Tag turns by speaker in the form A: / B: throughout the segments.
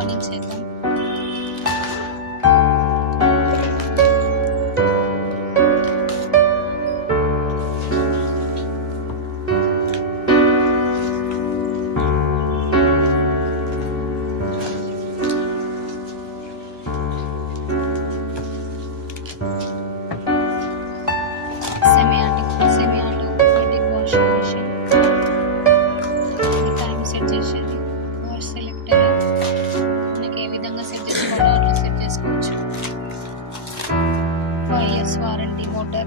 A: pa din sa itong ਸਵਾਰਨ ਦੀ motor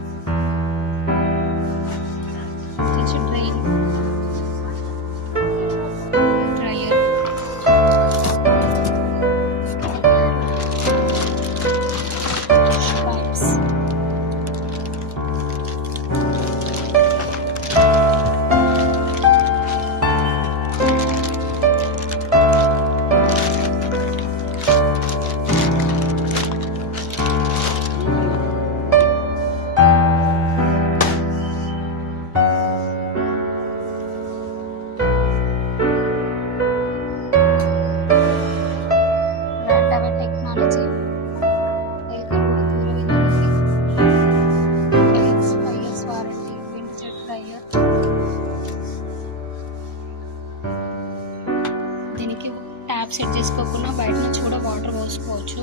A: tap set చేసుకోకుండా బయట నుంచి కూడా వాటర్ పోసుకోవచ్చు.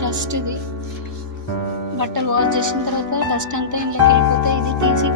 A: డస్ట్ ఇది. బట్టలు వాష్ చేసిన తర్వాత డస్ట్ అంతా ఇంట్లోకి వెళ్ళిపోతే ఇది తీసి